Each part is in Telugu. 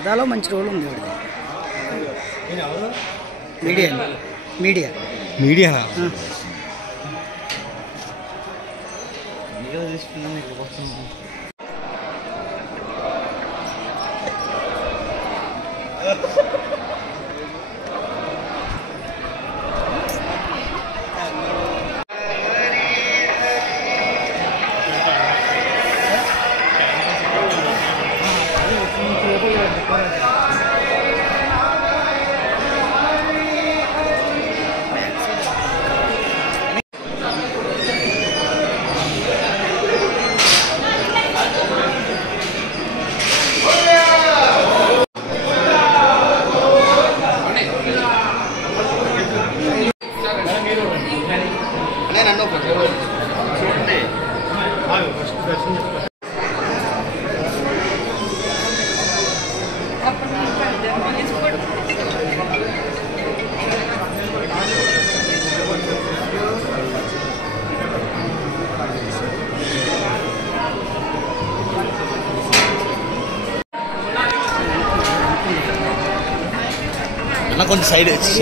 ఫిదాలో మంచి రోల్ ఉంది మీడియా మీడియా మీడియానా కొంచెం సైడ్ వచ్చి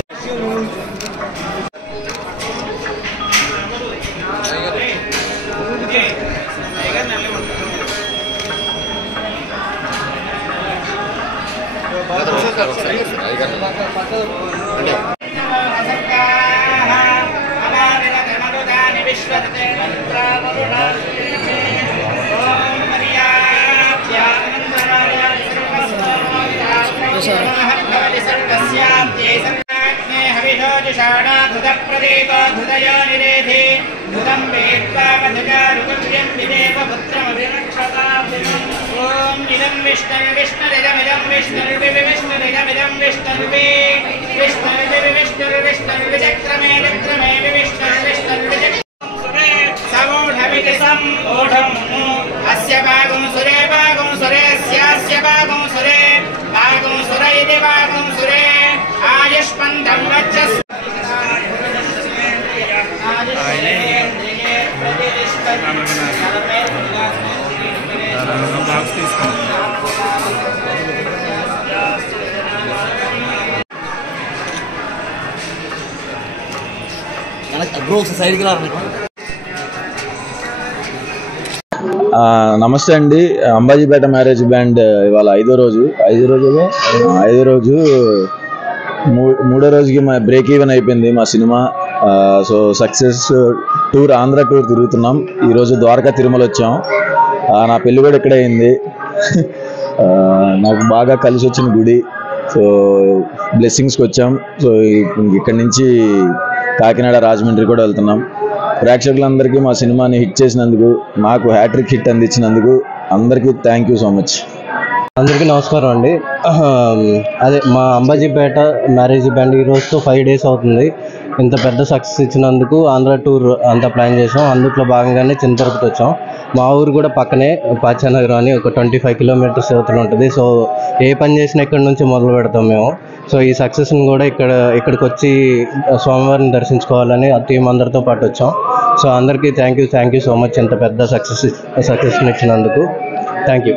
నమస్తే అండి. అంబాజీపేట మ్యారేజ్ బ్యాండ్ ఇవాళ ఐదో రోజు మూడో రోజుకి మా బ్రేక్ ఈవెన్ అయిపోయింది మా cinema. So success tour, Andhra tour తిరుగుతున్నాం. ఈరోజు ద్వారకా తిరుమల వచ్చాం. నా పెళ్ళి కూడా ఇక్కడే అయింది. నాకు బాగా కలిసి వచ్చిన గుడి. సో బ్లెస్సింగ్స్కి వచ్చాం. సో ఇక్కడి నుంచి కాకినాడ, రాజమండ్రి కూడా వెళ్తున్నాం. ప్రేక్షకులందరికీ మా సినిమాని హిట్ చేసినందుకు, మాకు హ్యాట్రిక్ హిట్ అందించినందుకు అందరికీ థ్యాంక్ యూ సో మచ్. అందరికీ నమస్కారం అండి. అదే మా అంబాజీపేట మ్యారేజ్ బ్యాండ్ ఈ రోజుతో 5 days అవుతుంది. ఇంత పెద్ద సక్సెస్ ఇచ్చినందుకు ఆంధ్ర టూర్ అంతా ప్లాన్ చేసాం. అందులో భాగంగానే చిన్న తిరుపతి వచ్చాం. మా ఊరు కూడా పక్కనే పాచానగరం అని ఒక 25 kilometers అవతల ఉంటుంది. సో ఏ పని చేసినా ఇక్కడ నుంచి మొదలు పెడతాం మేము. సో ఈ సక్సెస్ని కూడా ఇక్కడికి వచ్చి స్వామివారిని దర్శించుకోవాలని ఆ టీం అందరితో పాటు వచ్చాం. సో అందరికీ థ్యాంక్ యూ సో మచ్ ఇంత పెద్ద సక్సెస్ని ఇచ్చినందుకు. Thank you.